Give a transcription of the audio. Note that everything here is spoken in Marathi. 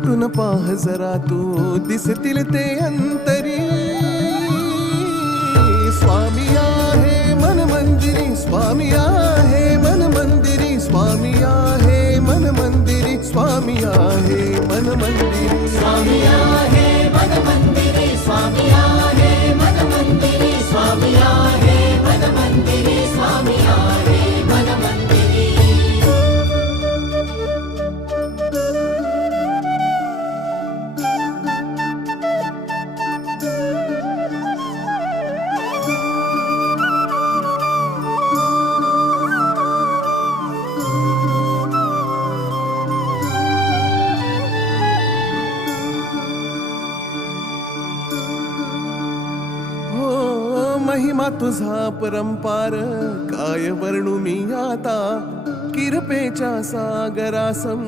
भेटून पाह जरा तू दिसतील ते अंतरी. स्वामी आहे मन मंदिरी, स्वामी आहे मन मंदिरी, स्वामी आहे मन मंदिरी, स्वामी आहे मन मंदिरी. स्वामी आहे मन मंदिरी, स्वामी आहे मन मंदिरी, स्वामी आहे मन मंदिरी, स्वामी आहे मन मंदिरी. महिमा तुझा परंपार काय वर्णू मी आता. किरपेच्या सागरासम